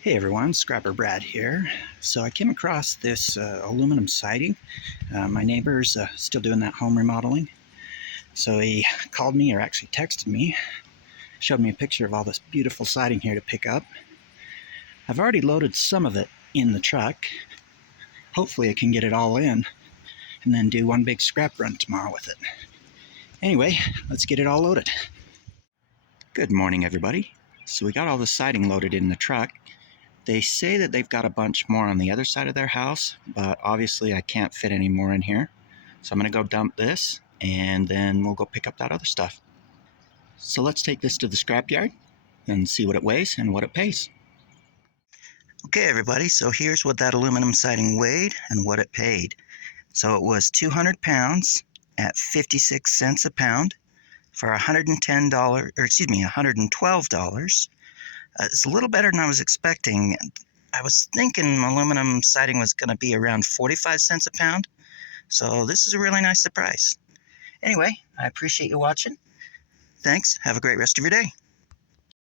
Hey everyone, Scrapper Brad here. So I came across this aluminum siding. My neighbor's still doing that home remodeling. So he called me, or actually texted me, showed me a picture of all this beautiful siding here to pick up. I've already loaded some of it in the truck. Hopefully I can get it all in and then do one big scrap run tomorrow with it. Anyway, let's get it all loaded. Good morning everybody. So we got all the siding loaded in the truck. They say that they've got a bunch more on the other side of their house, but obviously I can't fit any more in here. So I'm going to go dump this, and then we'll go pick up that other stuff. So let's take this to the scrapyard and see what it weighs and what it pays. Okay, everybody, so here's what that aluminum siding weighed and what it paid. So it was 200 pounds at 56 cents a pound for $112. It's a little better than I was expecting. I was thinking aluminum siding was going to be around 45 cents a pound, so this is a really nice surprise. Anyway, I appreciate you watching. Thanks. Have a great rest of your day.